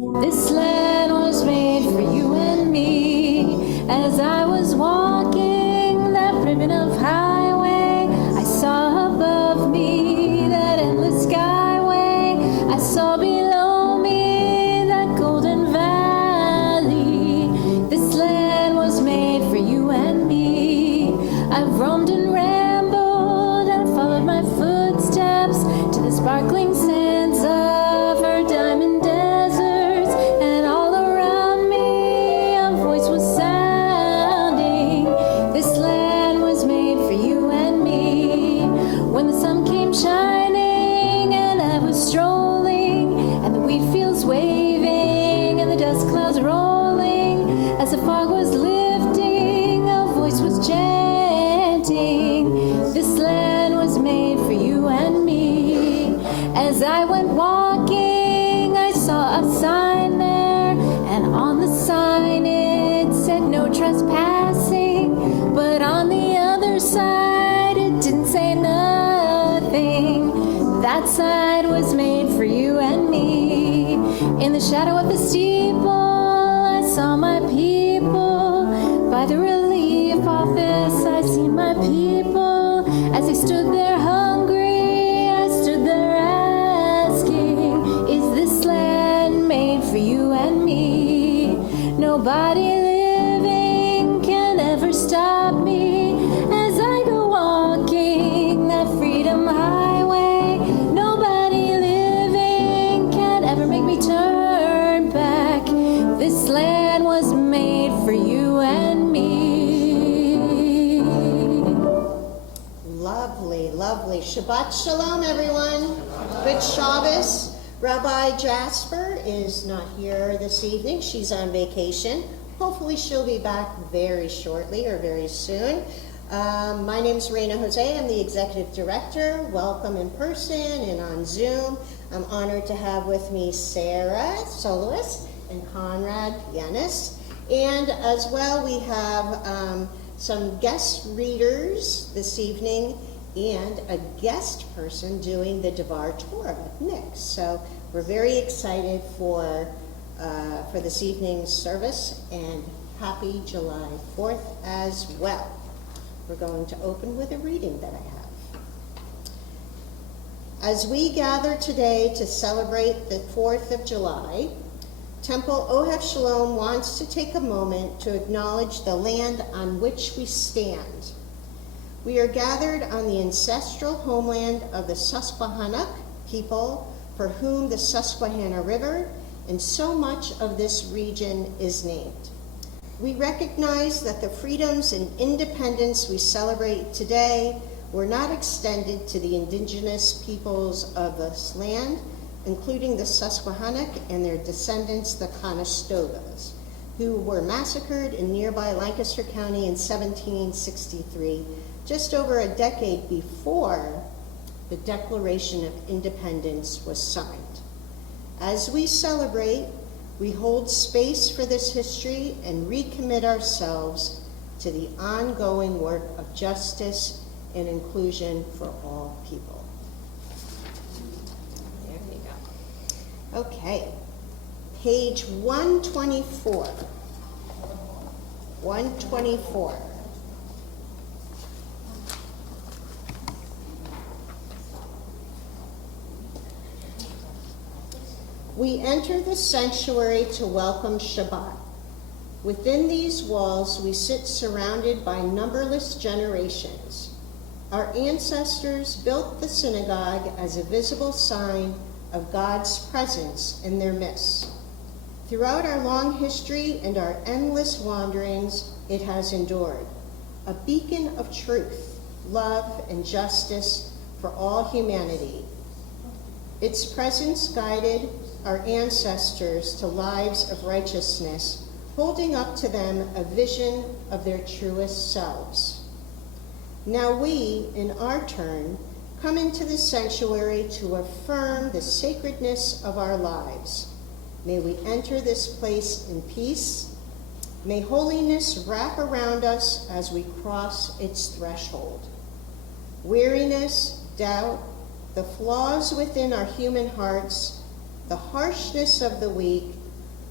This land was made for you and me. As I was walking that ribbon of highway, I saw above me that endless skyway. I saw below me that golden valley. This land was made for you and me. I've roamed and rambled and followed my footsteps to the sparkling sands of her diamond deserts, and all around me a voice was sounding. This land was made for you and me. When the sun came shining and I was strolling, and the wheat fields waving and the dust clouds rolling, as the fog was lifting, a voice was chanting. This land was made for you and me. As I went walking, I saw a sign there, and on the sign it said no trespassing, but on the other side it didn't say nothing. That side was made for you and me. In the shadow of the steeple I saw my people. By the relief office I see my people. As they stood there hungry, I stood there asking, is this land made for you and me? Nobody living can ever stop me as I go walking that freedom highway. Nobody living can ever make me turn back. This land was made for you and me. Lovely, lovely. Shabbat shalom, everyone. Good Shabbos. Rabbi Jasper is not here this evening. She's on vacation. Hopefully she'll be back very shortly or very soon. My name is Reina Jose. I'm the executive director. Welcome in person and on Zoom. I'm honored to have with me Sarah, soloist, and Conrad, pianist. And as well, we have some guest readers this evening and a guest person doing the Devar Torah, Nick. So we're very excited for this evening's service, and happy July 4th as well. We're going to open with a reading that I have. As we gather today to celebrate the 4th of July, Temple Ohev Shalom wants to take a moment to acknowledge the land on which we stand. We are gathered on the ancestral homeland of the Susquehannock people, for whom the Susquehanna River and so much of this region is named. We recognize that the freedoms and independence we celebrate today were not extended to the indigenous peoples of this land, including the Susquehannock and their descendants, the Conestogas, who were massacred in nearby Lancaster County in 1763, just over a decade before the Declaration of Independence was signed. As we celebrate, we hold space for this history and recommit ourselves to the ongoing work of justice and inclusion for all people. There we go. Okay, page 124. 124. We enter the sanctuary to welcome Shabbat. Within these walls, we sit surrounded by numberless generations. Our ancestors built the synagogue as a visible sign of God's presence in their midst. Throughout our long history and our endless wanderings, it has endured, a beacon of truth, love, and justice for all humanity. Its presence guided our ancestors to lives of righteousness, holding up to them a vision of their truest selves. Now we, in our turn, come into the sanctuary to affirm the sacredness of our lives. May we enter this place in peace. May holiness wrap around us as we cross its threshold. Weariness, doubt, the flaws within our human hearts, the harshness of the weak,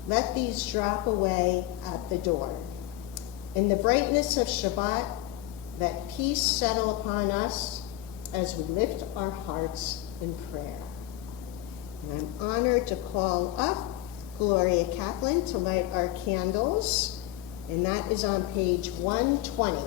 Let these drop away at the door. In the brightness of Shabbat, let peace settle upon us as we lift our hearts in prayer. And I'm honored to call up Gloria Kaplan to light our candles, and that is on page 120.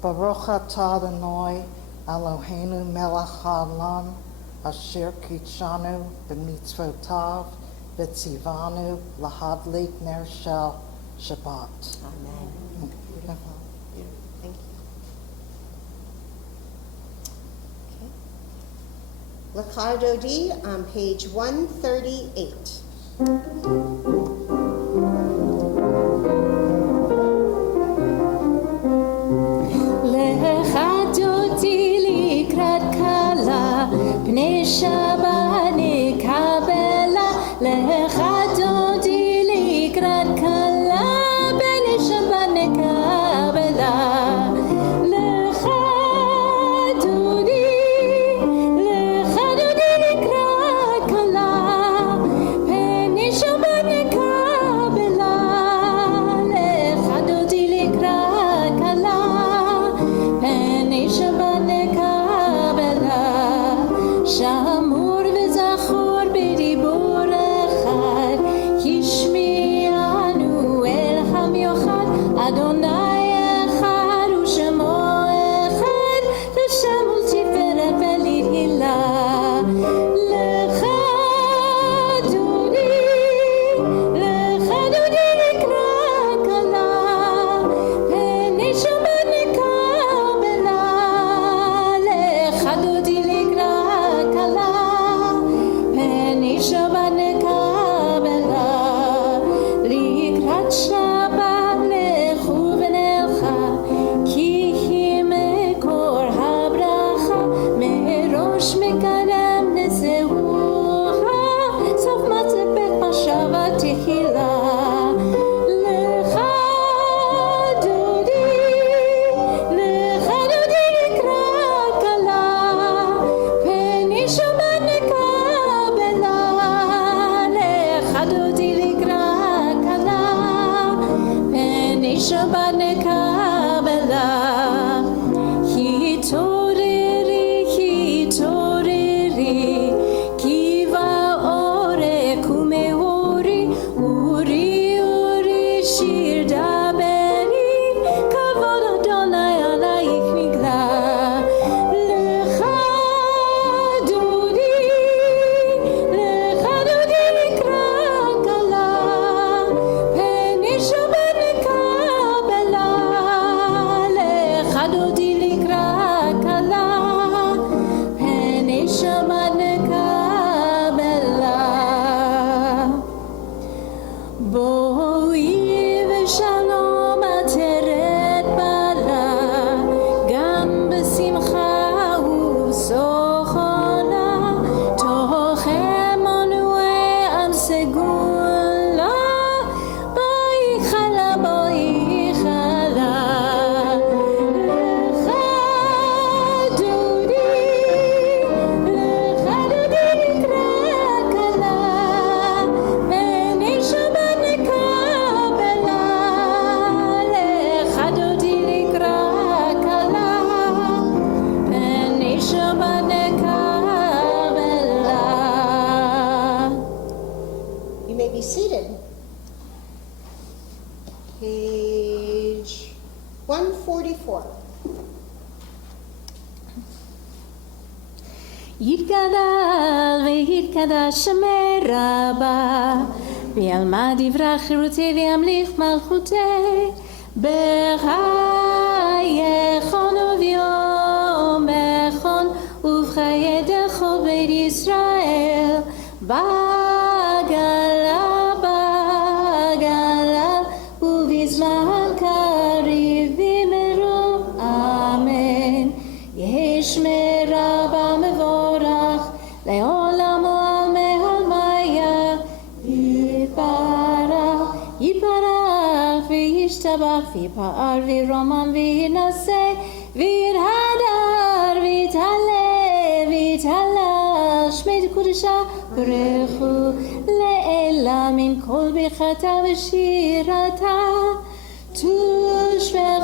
Baruch atah Adonai Eloheinu melech haolam asher kitshanu b'mitzvotav v'tzivanu lahadlik ner shel Shabbat. Amen. Beautiful. Thank you. Okay. Lakad Odi on page 138. Shabbat nekabela lecha dodi likrat kala b'nei Shabbat nekabela lecha dodi likrat kala b'nei Shabbat nekabela lecha dodi likrat kala b'nei Shabbat nekabela Shamur v'zachor b'dibur echad Yishmi'anu el hamyochad Adonai echad u'shemo echad V'shem u'tiferet v'lithilah Lecha dodi likrat kala B'nei Shabbat nekabela Lecha dodi Shabbat nekabela likrat Shabbat lechu v'nelcha ki hi mekor habracha merosh mekarem nezerucha sof matzepet mashavat tehila lecha dodi likrat kala b'nei Shabbat nekabela Dodi likrat kala b'nei Shabbat nekabela Hitoreri ki va'orek u'meori uri shir daberi kavod Adonai alayich migla Lecha dodi likrat kala b'nei Shabbat nekabela lecha dodi likrat kala b'nei Shabbat nekabela Boi v'shalom ateret bara gam b'simcha u'sochona tochem onue am segula boi chala lecha dodi likrat kala b'nei Shabbat nekabela lecha dodi likrat kala b'nei Shabbat nekabela You may be seated. Page 144. יתגדל ויתקדש שמי רבה וילמד יברח חירותי וימליך מלכותי בחייכון וביום בכון ובחיי דכל בית ישראל בגלה ובזמן קריב במרום אמן וישבח ויפאר וירומם וינשא וירהדר ויתהלל ויתהלל שמי קודשה ברכו לעילה מן כל ברכתה ושירתה תושבחתה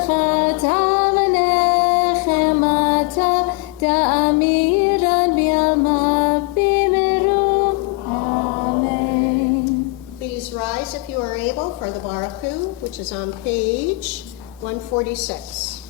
ונחמתה תאמירן ביעלמה במרום. Amen. Please rise if you are able for the Baruchu, which is on page 146.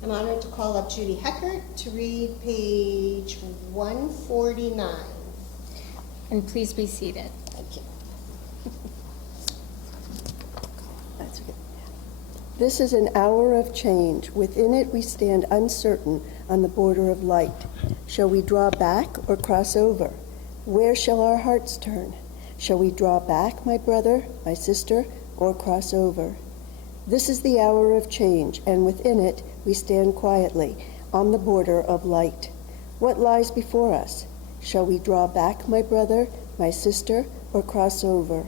I'm honored to call up Judy Heckert to read page 149. And please be seated. Thank you. That's good. This is an hour of change. Within it we stand uncertain on the border of light. Shall we draw back or cross over? Where shall our hearts turn? Shall we draw back, my brother, my sister, or cross over? This is the hour of change, and within it we stand quietly on the border of light. What lies before us? Shall we draw back, my brother, my sister, or cross over?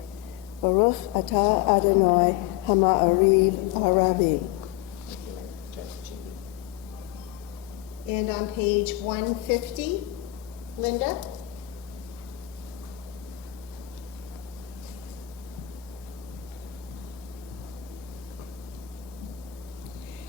Baruch atah Adonai hama'ariv harabi. And on page 150, Linda?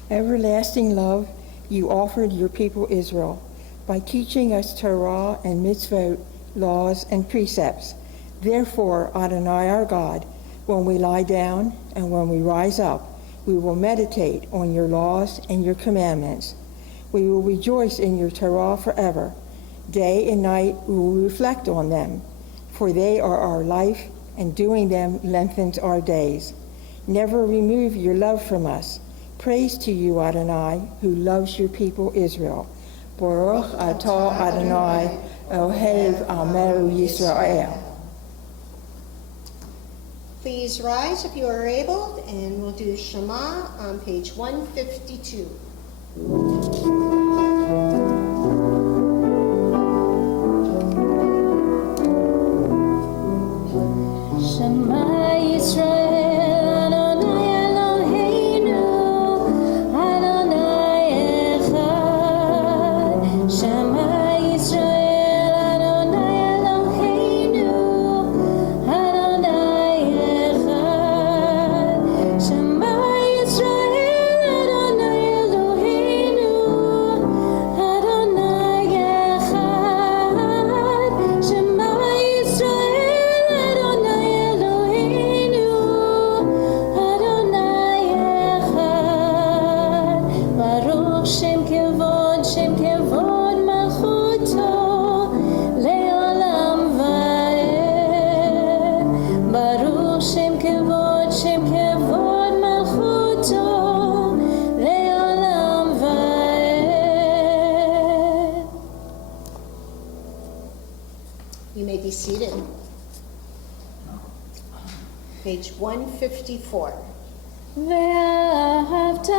Everlasting love, you offered your people Israel by teaching us Torah and mitzvot, laws and precepts. Therefore, Adonai our God, when we lie down and when we rise up, we will meditate on your laws and your commandments. We will rejoice in your Torah forever. Day and night we will reflect on them, for they are our life, and doing them lengthens our days. Never remove your love from us. Praise to you, Adonai, who loves your people Israel. Baruch atah Adonai, Ohev Ameru Yisrael. Please rise if you are able, and we'll do Shema on page 152. Shema Yisrael, Adonai Eloheinu, Adonai Echad. Shema Yisrael, Adonai Eloheinu, Adonai Echad. Shema Yisrael, Adonai Eloheinu, Adonai Echad. Shema Yisrael, Adonai Eloheinu, Adonai Echad. Baruch Shem Kevod Malchuto Le'olam Va'ed. Baruch Shem Kevod Malchuto Le'olam Va'ed. You may be seated. Page 154. ואהבת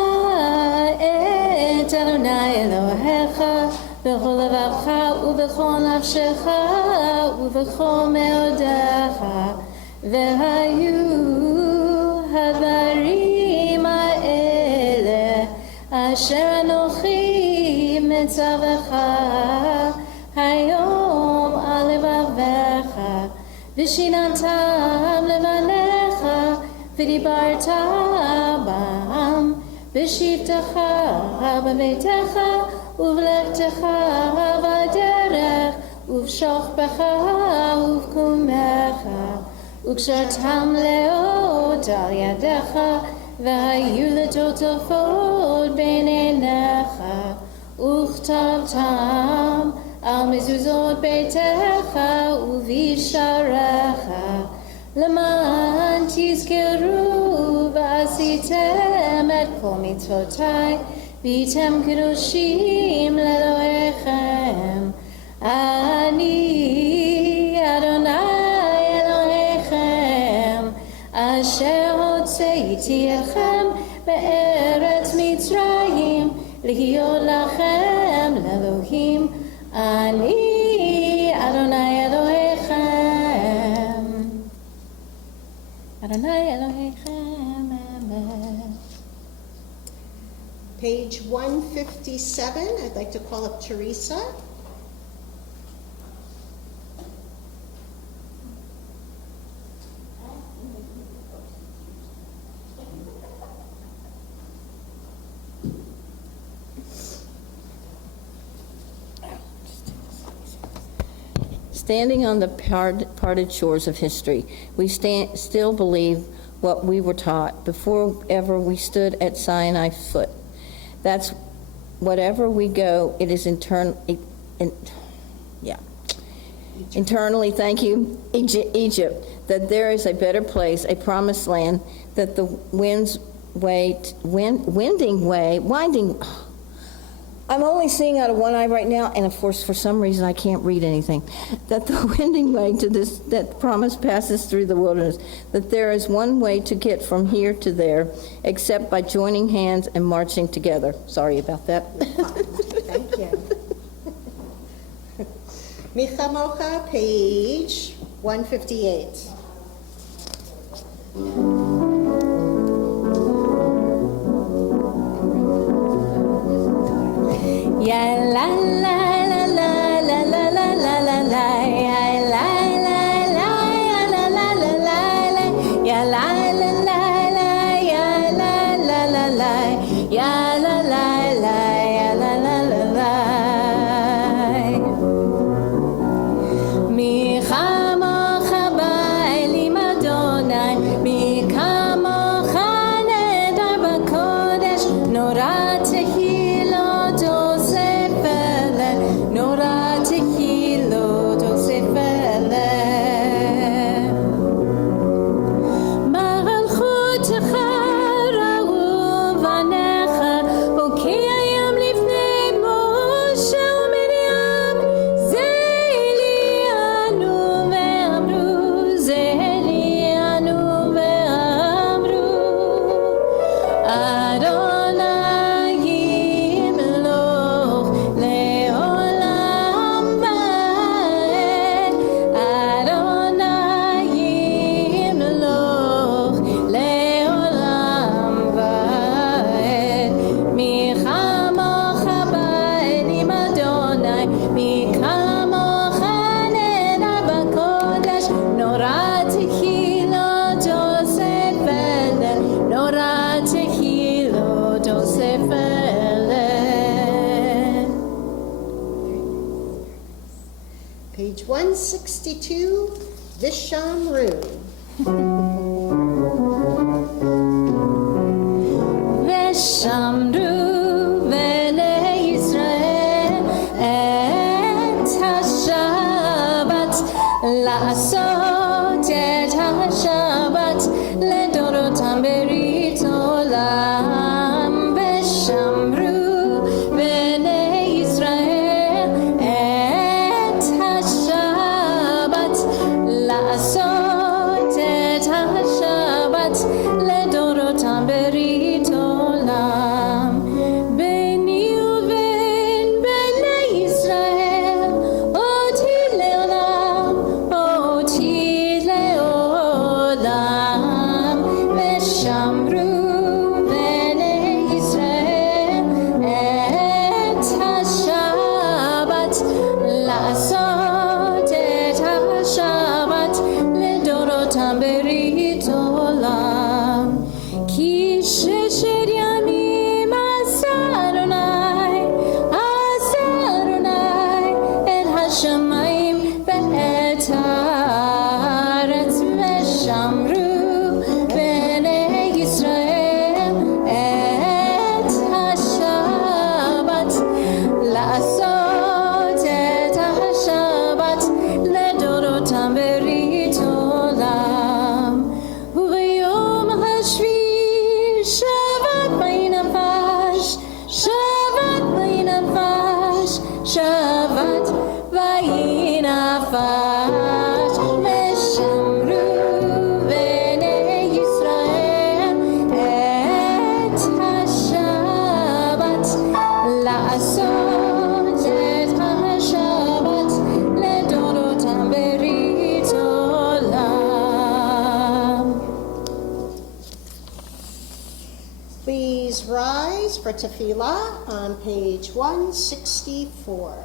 את אדוני אלוהיך בכל לבבך ובכל נפשך ובכל מאודיך והיו הדברים האלה אשר אנוכי מצווך היום על לבביך, ושיננתם לבניך, ודיברת בם, בשבתך בביתך, ובלכתך בדרך, ובשוכבך ובקומך, וקשרתם לאות על ידך, והיו לטוטפות בין עיניך, וכתבתם על מזוזות ביתך ובשעריך, למען תזכרו ועשיתם את כל מצוותיי, והייתם קדושים לאלוהיכם. אני אדוני אלוהיכם, אשר הוצאתי אתכם בארץ מצרים, להיות לכם לאלוהים. אני אדוני אלוהיכם. אדוני אלוהיכם. אמן. Page 157, I'd like to call up Teresa. Standing on the parted shores of history, we still believe what we were taught before ever we stood at Sinai foot. That's whatever we go, it is internally, thank you, Egypt, that there is a better place, a promised land, that the I'm only seeing out of one eye right now, and of course, for some reason, I can't read anything. That the winding way to this, that promise passes through the wilderness. That there is one way to get from here to there, except by joining hands and marching together. Sorry about that. Thank you. Micha Mocha, page 158. Ya la la la la la la la la la la, ya la la la la la la la la, ya la la la la, ya la la la la, ya la la la, ya la la la la. Mi chamocha ba'elim Adonai, mi kamocha nedar b'kodesh, nora tehilot osefele, nora tehilot osefele. Malchutecha ra'u vanecha, bokei hayam lifnei Moshe u'Miriam, ze Elianu ve'amru, ze Elianu ve'amru, Adonai yimloch le'olam va'ed, Adonai yimloch le'olam va'ed. Mi chamocha ba'elim Adonai, mi kamocha nedar b'kodesh, nora tehilot osefele, nora tehilot osefele. Page 162, Vishamru. ושמרו בני ישראל את השבת, לעשות את השבת לדורותם ברית עולם. ושמרו בני ישראל את השבת, לעשות את השבת לדורותם ברית עולם. ביני ובין בני ישראל אותי לעולם, אותי לעולם. for tefillah on page 164.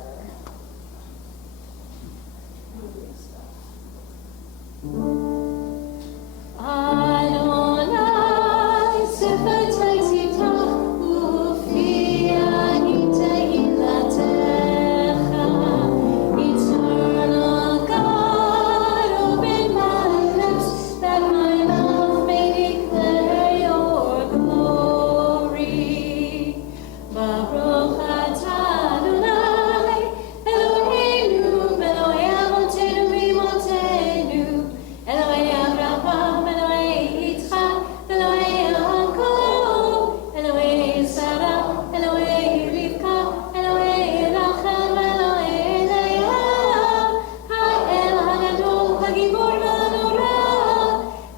Adonai, Sefer Tzitach, Ufi Ani Tehilatecha. Eternal God, open my lips, that my mouth may declare your glory. Baruch atah Adonai, Eloheinu, Elohei Avotenu v'Imotenu, Elohei Avraham, Elohei Yitzchak, Elohei Yaakov, Elohei Sarah, Elohei Rivka, Elohei Rachel, Elohei Leah, Ha'el Hagadol, Hagibor v'Hanora,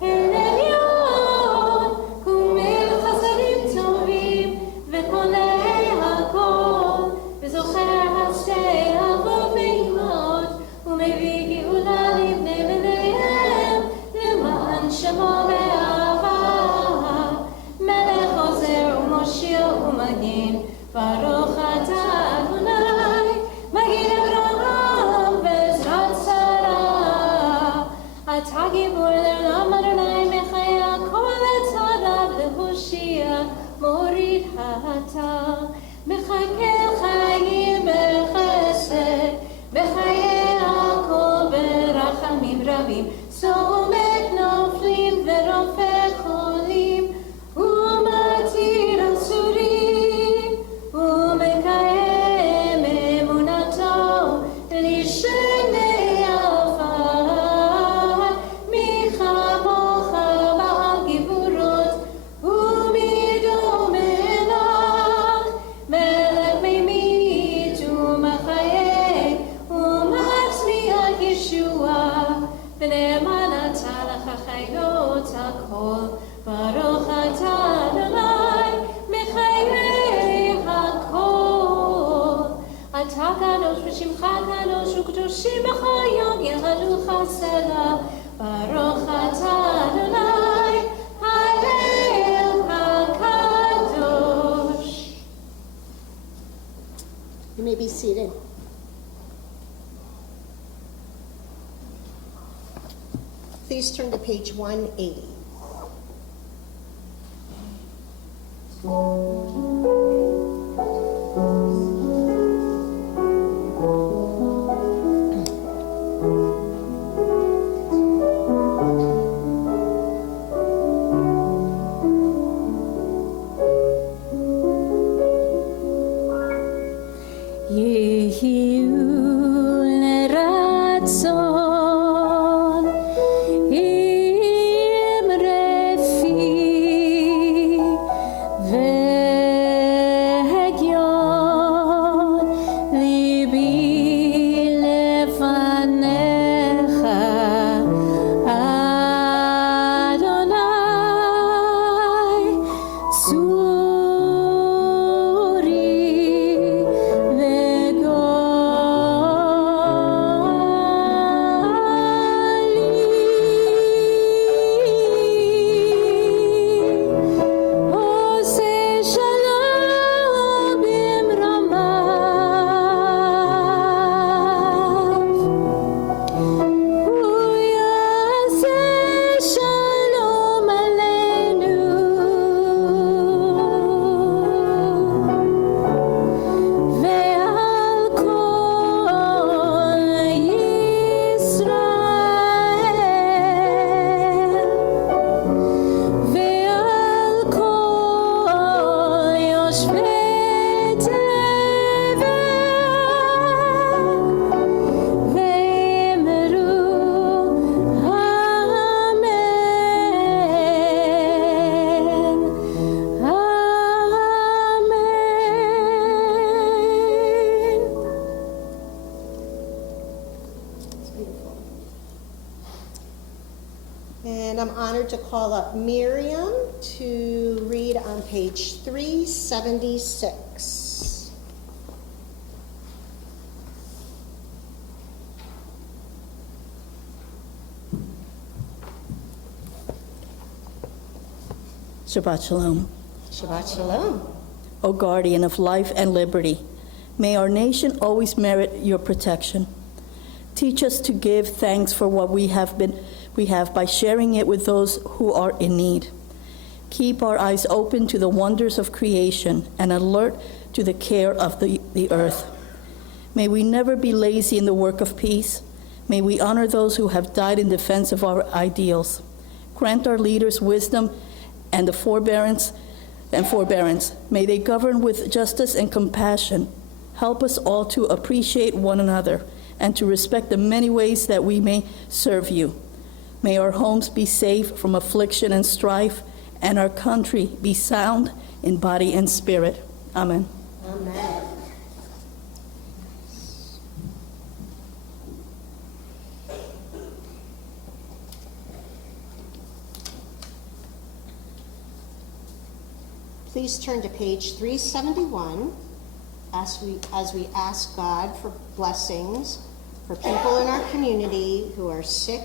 El Elyon, Kumel Chasadim Tovim, V'Kolei Hakol, V'Zocher Hashei Avot Ve'imot, U'Mevii Geula Livnei Bneihem, Leman Shemo Be'ahava, Melech Ozer U'Moshir U'Magin, Baruch atah Adonai, Magid Avraham Ve'ezrat Sarah. Atah Gibor Le'olam Adonai Mechaya Kol Etzadav Le'Hoshia Morid Ha'atah. Mechakel Chayim B'Chesed, B'Chayei Hakol B'Rachamim Rabim, Somek Noflim V'Rofeh Cholim, U'Matir Asurim, U'Mekayem Emunato L'Shenei Afar, Micha Bocha Ba'al Givurot, U'Midom Elach, Melech Meimit U'Machayeh, U'Matzliach Yeshua, V'Ne'eman atah l'chachayot hakol, Baruch atah Adonai, Mechayei hakol. Atah kadosh v'shimcha kadosh u'kedoshim b'chol yom yehadu chasela, Baruch atah Adonai, Ha'el hakadosh. You may be seated. Please turn to page 180. Yehiyu leratzon imrefi vehegyon libi lefanecha Adonai suri And I'm honored to call up Miriam to read on page 376. Shabbat Shalom. Shabbat Shalom. O guardian of life and liberty. May our nation always merit your protection. Teach us to give thanks for what we have by sharing it with those who are in need. Keep our eyes open to the wonders of creation and alert to the care of the earth. May we never be lazy in the work of peace. May we honor those who have died in defense of our ideals. Grant our leaders wisdom and forbearance. May they govern with justice and compassion. Help us all to appreciate one another and to respect the many ways that we may serve you. May our homes be safe from affliction and strife, and our country be sound in body and spirit. Amen. Amen. Please turn to page 371 as we ask God for blessings for people in our community who are sick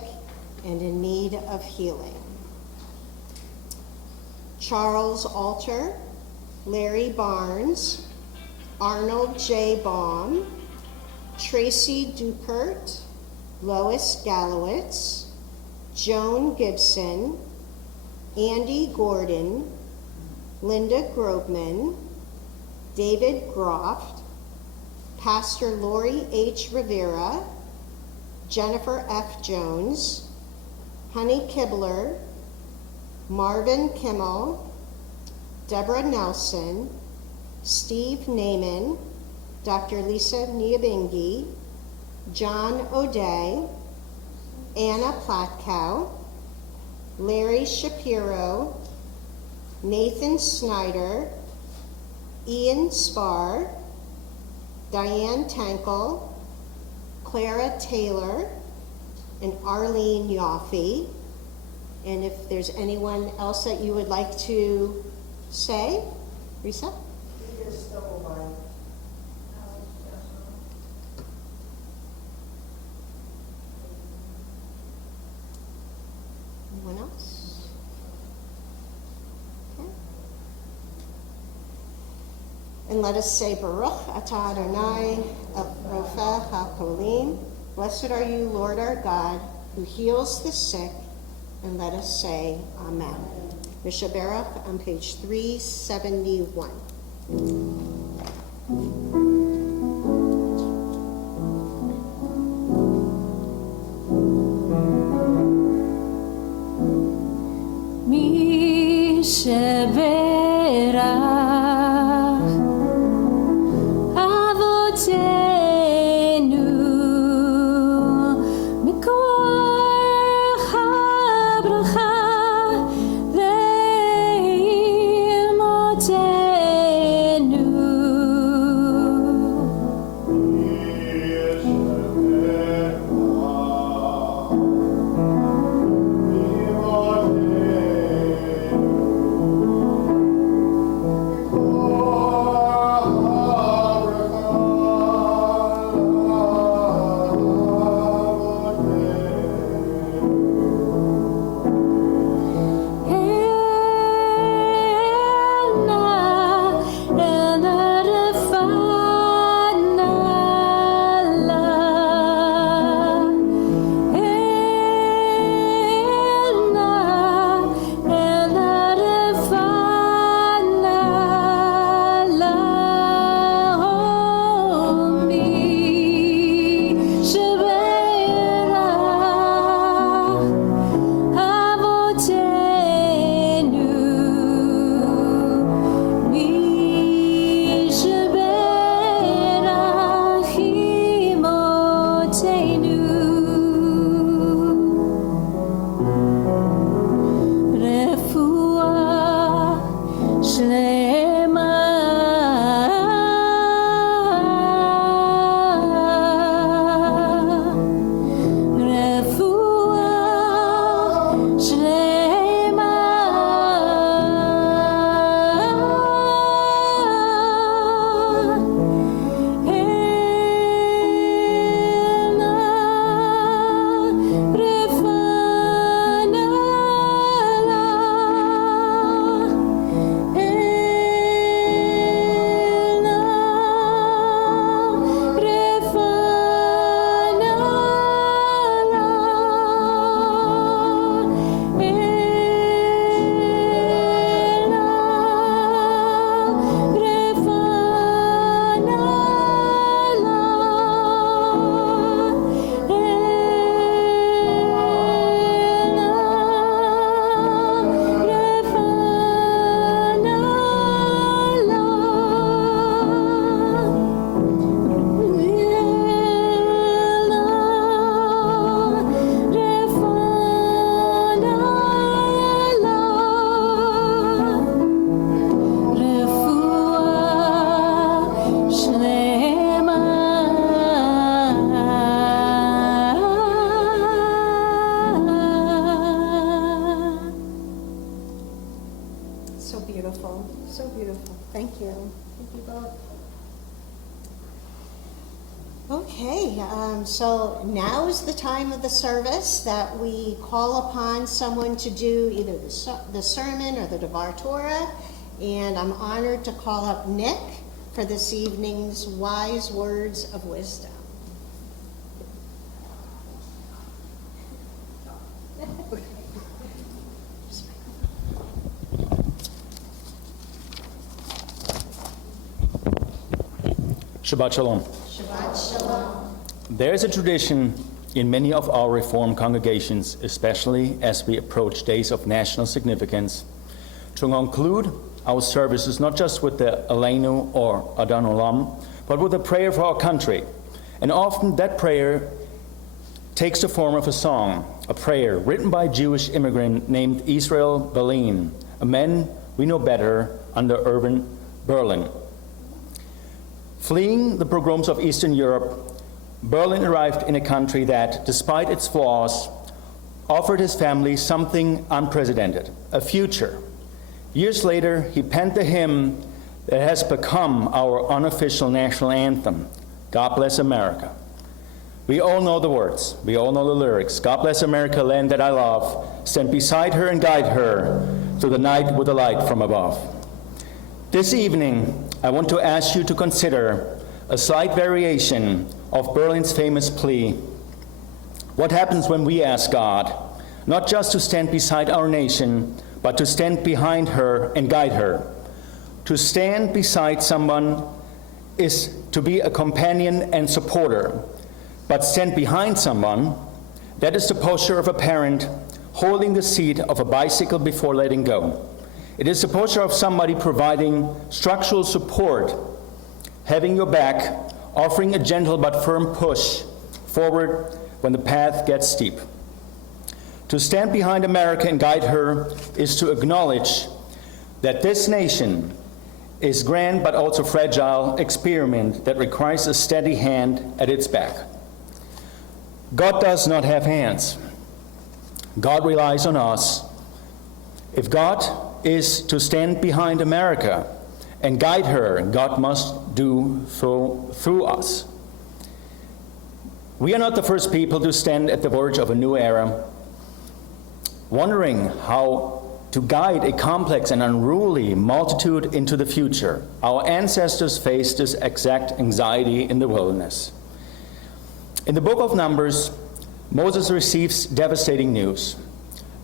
and in need of healing. Charles Alter, Larry Barnes, Arnold J. Baum, Tracy Dupert, Lois Gallowitz, Joan Gibson, Andy Gordon, Linda Grobman, David Groft, Pastor Lori H. Rivera, Jennifer F. Jones, Honey Kibler, Marvin Kimmel, Deborah Nelson, Steve Naiman, Dr. Lisa Niabingi, John O'Day, Anna Platkow, Larry Shapiro, Nathan Snyder, Ian Spar, Diane Tankel, Clara Taylor, and Arlene Yoffe. And if there's anyone else that you would like to say, Risa? Anyone else? Okay. And let us say, Baruch atah Adonai Rofa HaKolim. Blessed are you, Lord our God, who heals the sick. And let us say, Amen. Misha Baruch on page 371. Beautiful. Thank you. Thank you both. Okay, so now is the time of the service that we call upon someone to do either the sermon or the Devar Torah, and I'm honored to call up Nick for this evening's wise words of wisdom. Shabbat Shalom. Shabbat Shalom. There is a tradition in many of our Reformed congregations, especially as we approach days of national significance, to conclude our services not just with the Aleinu or Adon Olam, but with a prayer for our country. And often that prayer takes the form of a song, a prayer written by a Jewish immigrant named Israel Berlin, a man we know better under urban Berlin. Fleeing the pogroms of Eastern Europe, Berlin arrived in a country that, despite its flaws, offered his family something unprecedented, a future. Years later, he penned the hymn that has become our unofficial national anthem, God Bless America. We all know the words, we all know the lyrics. God bless America, land that I love. Stand beside her and guide her through the night with a light from above. This evening, I want to ask you to consider a slight variation of Berlin's famous plea. What happens when we ask God, not just to stand beside our nation, but to stand behind her and guide her? To stand beside someone is to be a companion and supporter, but stand behind someone, that is the posture of a parent holding the seat of a bicycle before letting go. It is the posture of somebody providing structural support, having your back, offering a gentle but firm push forward when the path gets steep. To stand behind America and guide her is to acknowledge that this nation is grand but also fragile experiment that requires a steady hand at its back. God does not have hands. God relies on us. If God is to stand behind America and guide her, God must do so through us. We are not the first people to stand at the verge of a new era, wondering how to guide a complex and unruly multitude into the future. Our ancestors faced this exact anxiety in the wilderness. In the book of Numbers, Moses receives devastating news.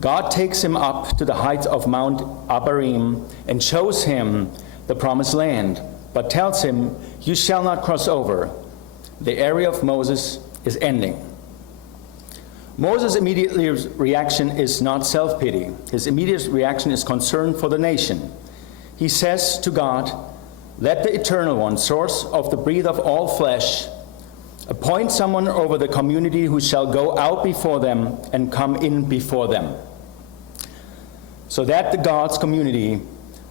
God takes him up to the heights of Mount Abarim and shows him the promised land, but tells him, "You shall not cross over." The area of Moses is ending. Moses' immediate reaction is not self-pity. His immediate reaction is concern for the nation. He says to God, "Let the Eternal One, source of the breath of all flesh, appoint someone over the community who shall go out before them and come in before them, so that the God's community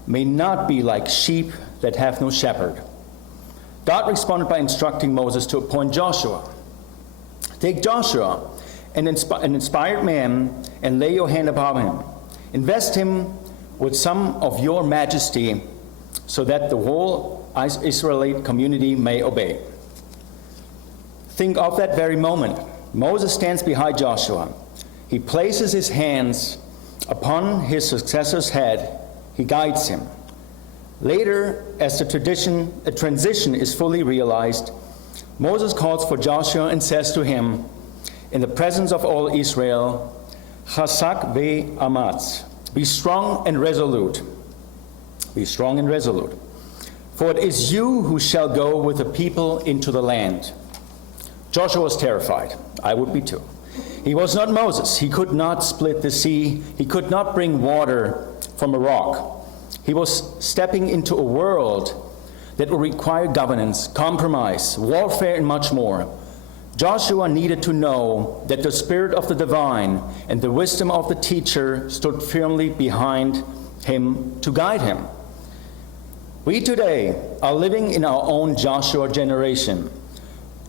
may not be like sheep that have no shepherd." God responded by instructing Moses to appoint Joshua. Take Joshua, an inspired man, and lay your hand upon him. Invest him with some of your majesty, so that the whole Israelite community may obey. Think of that very moment. Moses stands behind Joshua. He places his hands upon his successor's head. He guides him. Later, as the transition is fully realized, Moses calls for Joshua and says to him, in the presence of all Israel, "Chazak ve'amatz," be strong and resolute. Be strong and resolute. For it is you who shall go with the people into the land. Joshua was terrified. I would be too. He was not Moses. He could not split the sea. He could not bring water from a rock. He was stepping into a world that would require governance, compromise, warfare, and much more. Joshua needed to know that the Spirit of the divine and the wisdom of the teacher stood firmly behind him to guide him. We today are living in our own Joshua generation.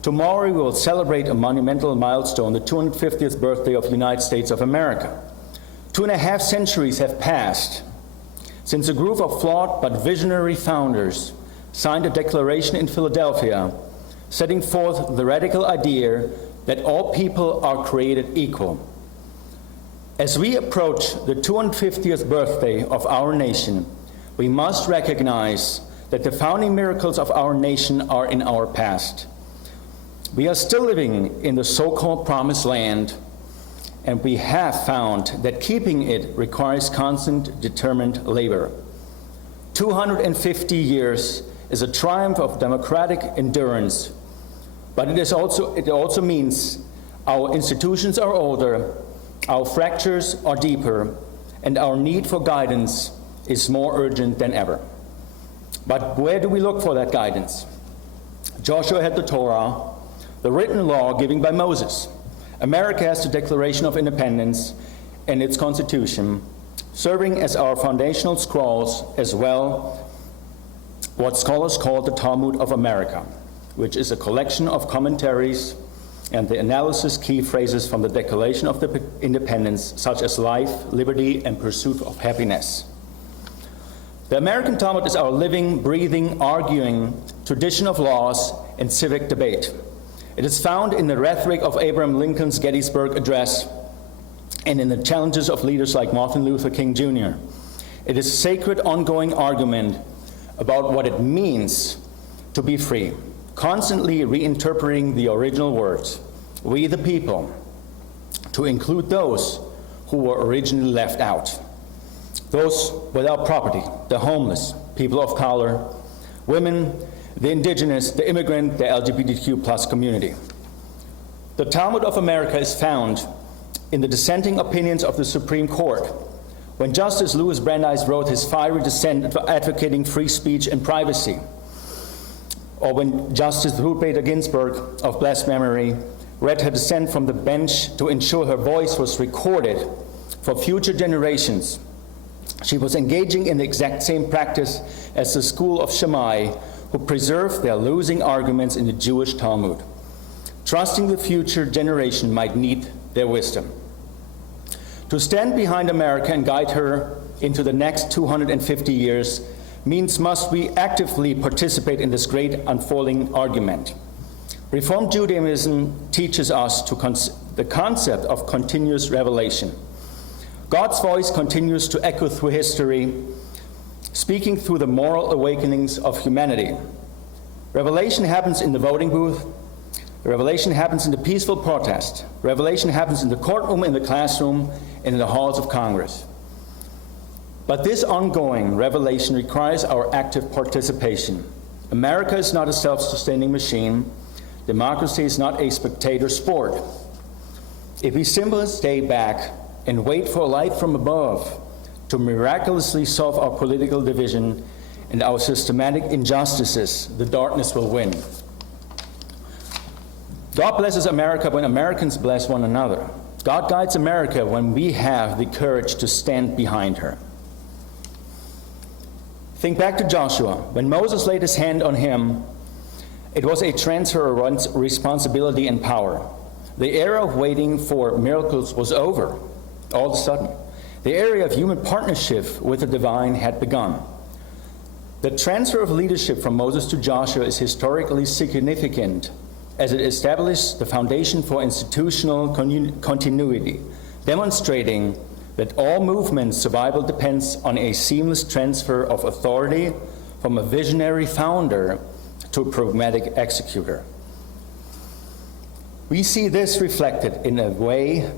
Tomorrow we will celebrate a monumental milestone, the 250th birthday of the United States of America. 2.5 centuries have passed since a group of flawed but visionary founders signed a declaration in Philadelphia setting forth the radical idea that all people are created equal. As we approach the 250th birthday of our nation, we must recognize that the founding miracles of our nation are in our past. We are still living in the so-called promised land, and we have found that keeping it requires constant, determined labor. 250 years is a triumph of democratic endurance, but it also means our institutions are older, our fractures are deeper, and our need for guidance is more urgent than ever. But where do we look for that guidance? Joshua had the Torah, the written law given by Moses. America has the Declaration of Independence and its Constitution, serving as our foundational scrolls, as well what scholars call the Talmud of America, which is a collection of commentaries and the analysis key phrases from the Declaration of the Independence, such as life, liberty, and pursuit of happiness. The American Talmud is our living, breathing, arguing tradition of laws and civic debate. It is found in the rhetoric of Abraham Lincoln's Gettysburg Address and in the challenges of leaders like Martin Luther King Jr. It is a sacred, ongoing argument about what it means to be free, constantly reinterpreting the original words, we the people, to include those who were originally left out. Those without property, the homeless, people of color, women, the indigenous, the immigrant, the LGBTQ+ community. The Talmud of America is found in the dissenting opinions of the Supreme Court. When Justice Louis Brandeis wrote his fiery dissent advocating free speech and privacy, or when Justice Ruth Bader Ginsburg, of blessed memory, read her dissent from the bench to ensure her voice was recorded for future generations, she was engaging in the exact same practice as the school of Shammai, who preserved their losing arguments in the Jewish Talmud, trusting the future generation might need their wisdom. To stand behind America and guide her into the next 250 years means must we actively participate in this great unfolding argument. Reformed Judaism teaches us the concept of continuous revelation. God's voice continues to echo through history, speaking through the moral awakenings of humanity. Revelation happens in the voting booth. Revelation happens in the peaceful protest. Revelation happens in the courtroom, in the classroom, and in the halls of Congress. But this ongoing revelation requires our active participation. America is not a self-sustaining machine. Democracy is not a spectator sport. If we simply stay back and wait for a light from above to miraculously solve our political division and our systematic injustices, the darkness will win. God blesses America when Americans bless one another. God guides America when we have the courage to stand behind her. Think back to Joshua. When Moses laid his hand on him, it was a transfer of responsibility and power. The era of waiting for miracles was over. All of a sudden, the area of human partnership with the divine had begun. The transfer of leadership from Moses to Joshua is historically significant, as it established the foundation for institutional continuity, demonstrating that all movement survival depends on a seamless transfer of authority from a visionary founder to a pragmatic executor. We see this reflected in a way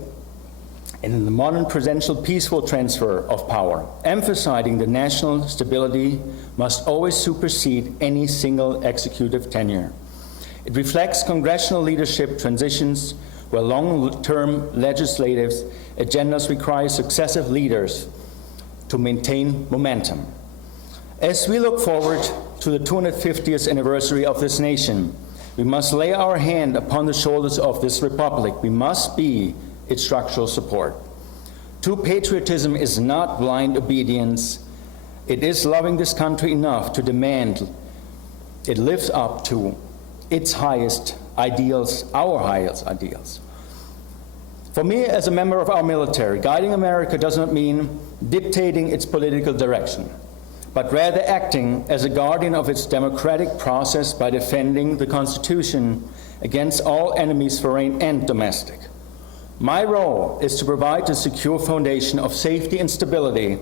in the modern presidential peaceful transfer of power, emphasizing that national stability must always supersede any single executive tenure. It reflects congressional leadership transitions where long-term legislative agendas require successive leaders to maintain momentum. As we look forward to the 250th anniversary of this nation, we must lay our hand upon the shoulders of this republic. We must be its structural support. True patriotism is not blind obedience. It is loving this country enough to demand it lives up to its highest ideals, our highest ideals. For me, as a member of our military, guiding America does not mean dictating its political direction. but rather acting as a guardian of its democratic process by defending the Constitution against all enemies, foreign and domestic. My role is to provide a secure foundation of safety and stability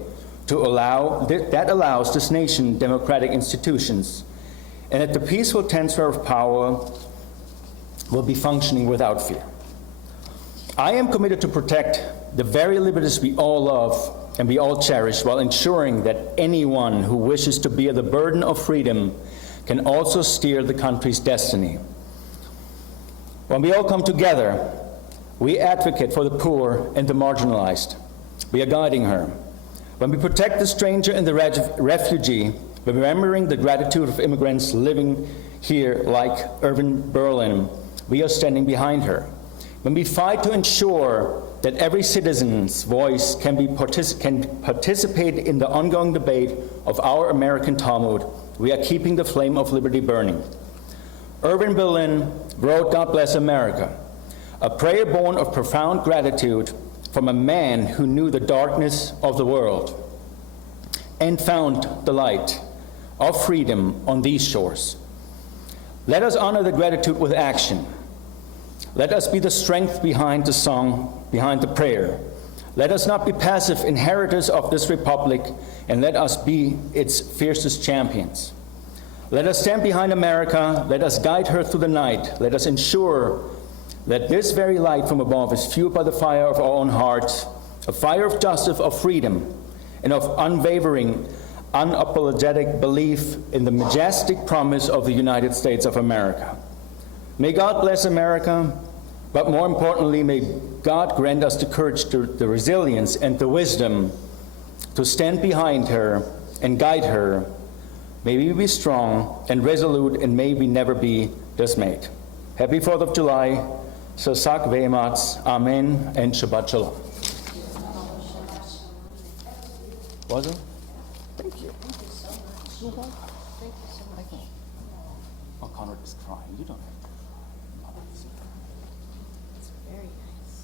that allows this nation democratic institutions, and that the peaceful transfer of power will be functioning without fear. I am committed to protect the very liberties we all love and we all cherish, while ensuring that anyone who wishes to bear the burden of freedom can also steer the country's destiny. When we all come together, we advocate for the poor and the marginalized. We are guiding her. When we protect the stranger and the refugee, we're remembering the gratitude of immigrants living here like Irving Berlin, we are standing behind her. When we fight to ensure that every citizen's voice can participate in the ongoing debate of our American Talmud, we are keeping the flame of liberty burning. Irving Berlin wrote, "God Bless America," a prayer born of profound gratitude from a man who knew the darkness of the world and found the light of freedom on these shores. Let us honor the gratitude with action. Let us be the strength behind the song, behind the prayer. Let us not be passive inheritors of this republic, and let us be its fiercest champions. Let us stand behind America. Let us guide her through the night. Let us ensure that this very light from above is fueled by the fire of our own hearts, a fire of justice, of freedom, and of unwavering, unapologetic belief in the majestic promise of the United States of America. May God bless America, but more importantly, may God grant us the courage, the resilience, and the wisdom to stand behind her and guide her. May we be strong and resolute, and may we never be dismayed. Happy 4th of July, Sasak Ve'ematz, Amen, and Shabbat Shalom. Was it? Thank you. Thank you so much. You're welcome. Thank you so much. Oh, Conrad is crying. You don't have to. It's very nice.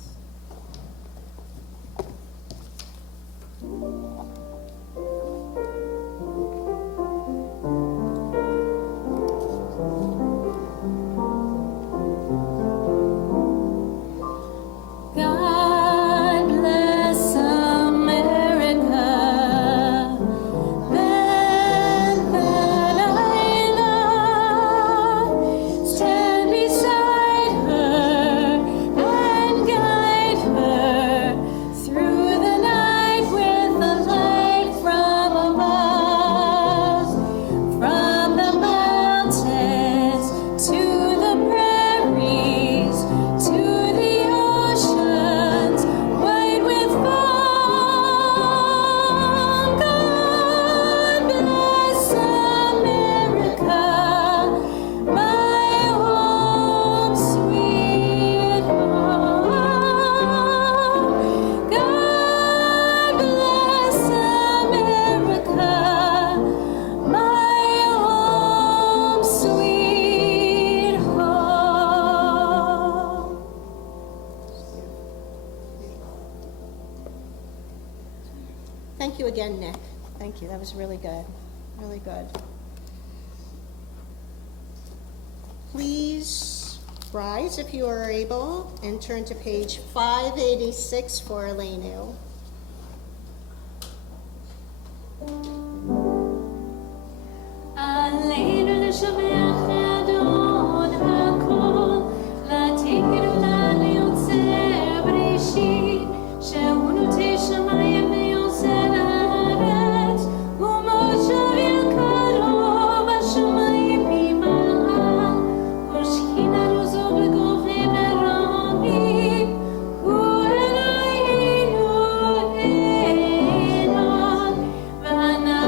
God bless America, land that I love. Stand beside her and guide her through the night with the light from above. From the mountains to the prairies to the oceans white with foam. God bless America, my home sweet home. God bless America, my home sweet home. Thank you again, Nick. Thank you. That was really good. Really good. Please rise if you are able and turn to page 586 for Elenu. עלינו לשבח לאדון הכל, לתקר ליוצר בראשית, שהוא נוטה שמיים ויוצר הארץ, ומושב יקרו בשמיים ממעל, ושכינה רוזו בגובה מרומי, הוא אלוהינו עליון, ואנחנו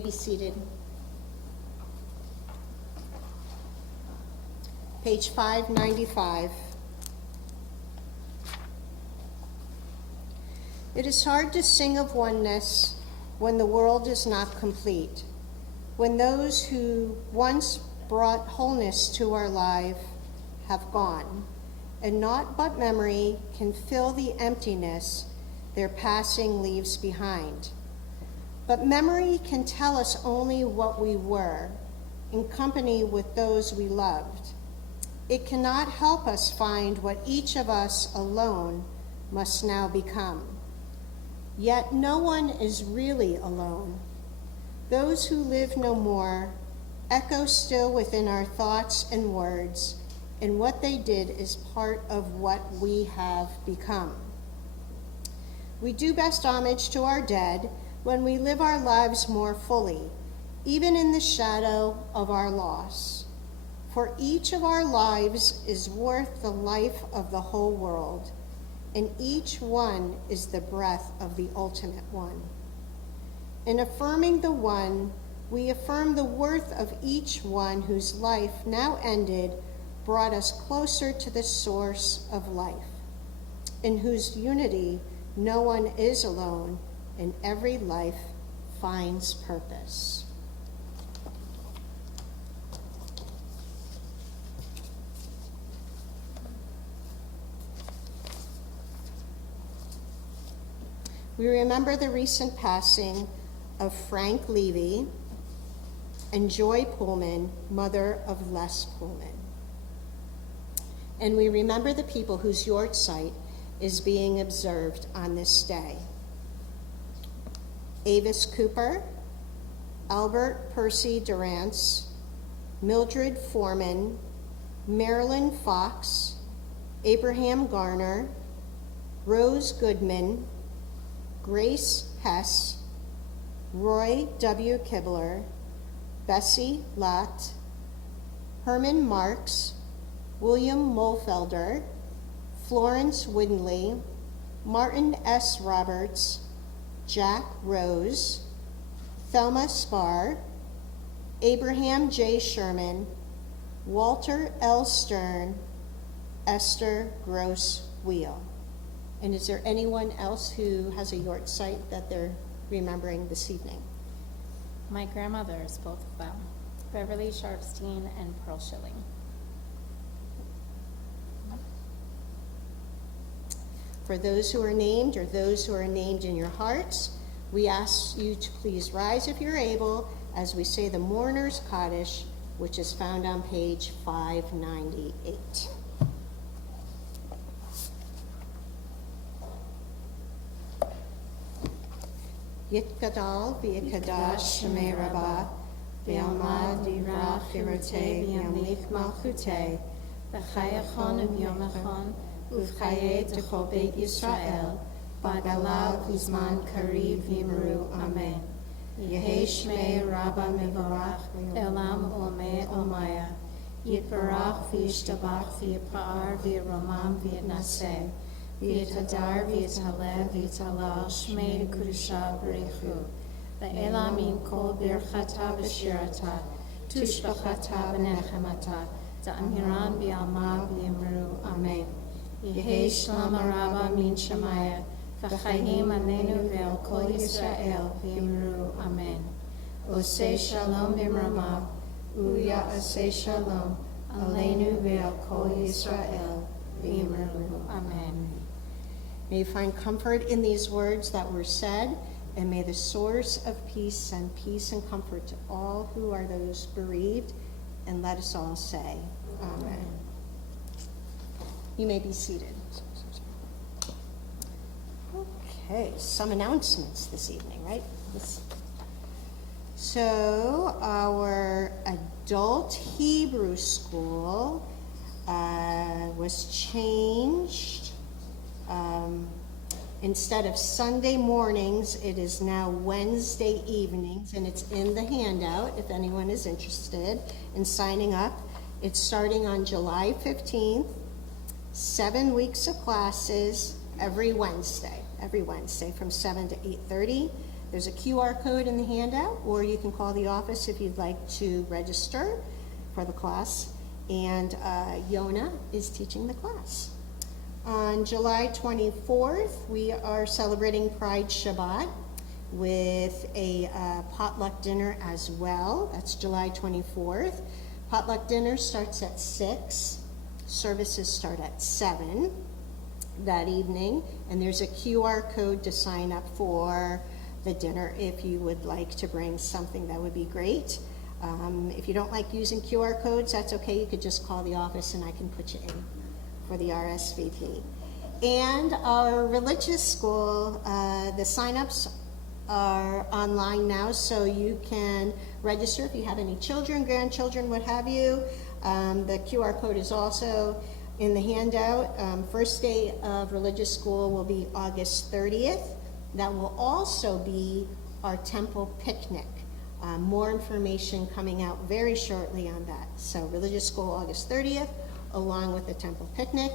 may be seated. Page 595. It is hard to sing of oneness when the world is not complete, when those who once brought wholeness to our life have gone, and naught but memory can fill the emptiness their passing leaves behind. But memory can tell us only what we were, in company with those we loved. It cannot help us find what each of us alone must now become. Yet no one is really alone. Those who live no more echo still within our thoughts and words, and what they did is part of what we have become. We do best homage to our dead when we live our lives more fully, even in the shadow of our loss. For each of our lives is worth the life of the whole world, and each one is the breath of the ultimate one. In affirming the one, we affirm the worth of each one whose life, now ended, brought us closer to the source of life, in whose unity no one is alone, and every life finds purpose. We remember the recent passing of Frank Levy and Joy Pullman, mother of Les Pullman. And we remember the people whose yahrzeit is being observed on this day. Avis Cooper, Albert Percy Durrance, Mildred Foreman, Marilyn Fox, Abraham Garner, Rose Goodman, Grace Hess, Roy W. Kibler, Bessie Lott, Herman Marks, William Molfelder, Florence Windley, Martin S. Roberts, Jack Rose, Thelma Spar, Abraham J. Sherman, Walter L. Stern, Esther Gross Wheel. And is there anyone else who has a yahrzeit that they're remembering this evening? My grandmothers, both of them, Beverly Sharpstein and Pearl Schilling. For those who are named or those who are named in your hearts, we ask you to please rise if you're able as we say the Mourner's Kaddish, which is found on page 598. Yitgadal v'yikadash shemei Rabbah, v'yalmad livrach chirotei v'yamlich malchutei, v'chayachon v'yomachon uv'chayei d'chol beit Yisrael, b'agalav v'zman kariv v'yimru, amen. Yehei shmei Rabbah mevorach, elam olmei olmaya, yitbarach v'yishtabach v'yipa'ar v'yiromam v'yitnaseh, v'yithadar v'yithalev v'yithalal shmei kudusha b'reichu, v'elam min kol birchata v'shirata, tushbachata v'nechemata, da'amiran b'yalma v'yimru, amen. Yehei shlam Rabbah min shemaya, v'chayim aleinu ve'al kol Yisrael v'yimru, amen. Osei shalom b'mramav, uya osei shalom, aleinu ve'al kol Yisrael v'yimru, amen. May you find comfort in these words that were said, and may the source of peace send peace and comfort to all who are those bereaved, and let us all say, amen. You may be seated. Okay, some announcements this evening, right? So our adult Hebrew school was changed. Instead of Sunday mornings, it is now Wednesday evenings, and it's in the handout if anyone is interested in signing up. It's starting on July 15th, 7 weeks of classes every Wednesday from 7 to 8:30. There's a QR code in the handout, or you can call the office if you'd like to register for the class. And Yona is teaching the class. On July 24th, we are celebrating Pride Shabbat with a potluck dinner as well. That's July 24th. Potluck dinner starts at 6. Services start at 7 that evening. And there's a QR code to sign up for the dinner. If you would like to bring something, that would be great. If you don't like using QR codes, that's okay. You could just call the office and I can put you in for the RSVP. And our religious school, the signups are online now, so you can register if you have any children, grandchildren, what have you. The QR code is also in the handout. First day of religious school will be August 30th. That will also be our temple picnic. More information coming out very shortly on that. So religious school August 30th, along with the temple picnic,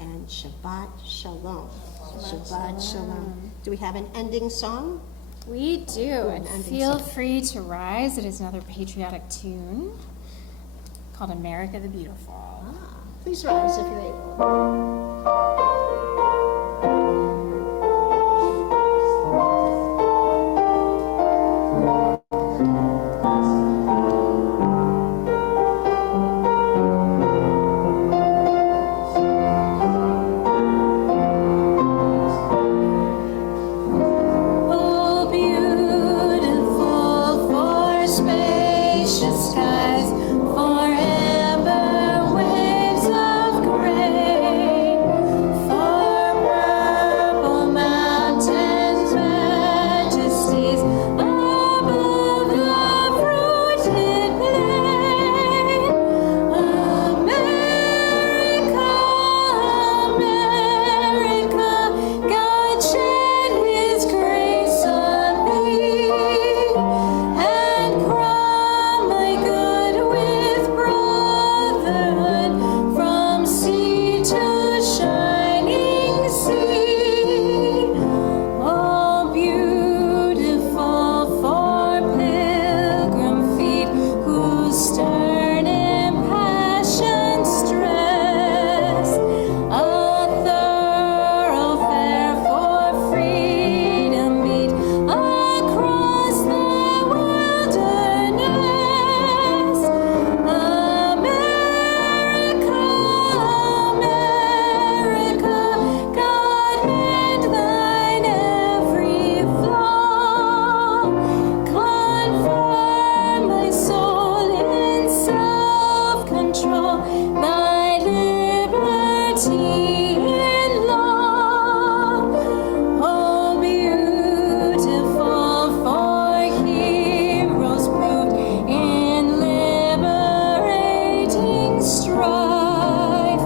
and Shabbat Shalom. Shabbat Shalom. Do we have an ending song? We do, and ending feel song. free to rise. It is another patriotic tune called America the Beautiful. Please rise if you're able. Oh, beautiful for spacious skies, for amber waves of gray, for purple mountains, majesties above the fruited plain. America, America, God shed His grace on thee, and crown thy good with brotherhood from sea to shining sea. Oh, beautiful for pilgrim feet whose stern impassioned stress a thoroughfare for freedom meet across the wilderness. America, America, God mend thine every flaw, confirm thy soul in self-control, thy liberty in law. Oh, beautiful for heroes proved in liberating strife,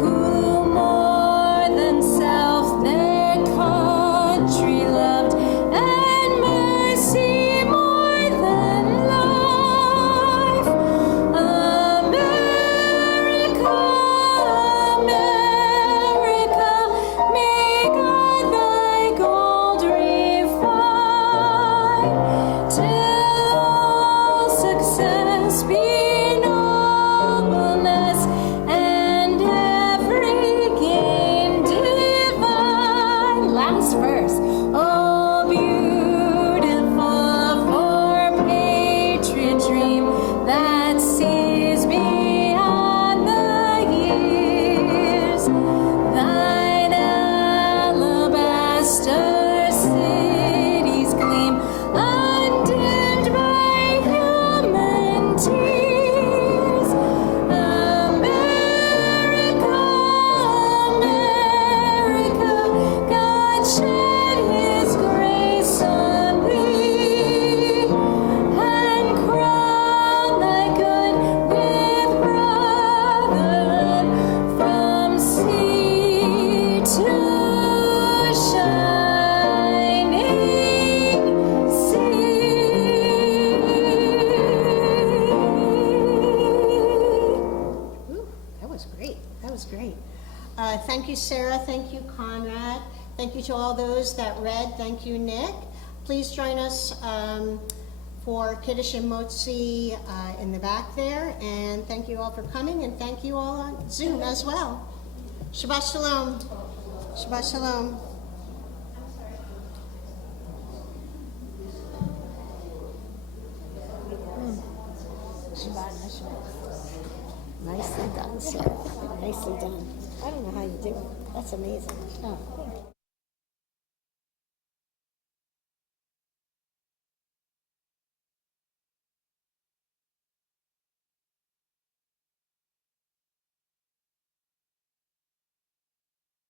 who more than self their country loved, and mercy more than life. America, America, may God thy gold refine, till all success be nobleness, and every gain divine. Last verse. Oh, beautiful for patriot dream that sees beyond the years, thine alabaster cities gleam, undimmed by human tears. America, America, God shed His grace on thee, and crown thy good with brotherhood from sea to shining sea. Ooh, that was great. That was great. Thank you, Sarah. Thank you, Conrad. Thank you to all those that read. Thank you, Nick. Please join us for Kiddush and Motzi in the back there. And thank you all for coming, and thank you all on Zoom as well. Shabbat Shalom. Shabbat Shalom. Nicely done, Sarah. Nicely done. I don't know how you do it. That's amazing. Oh, thank you.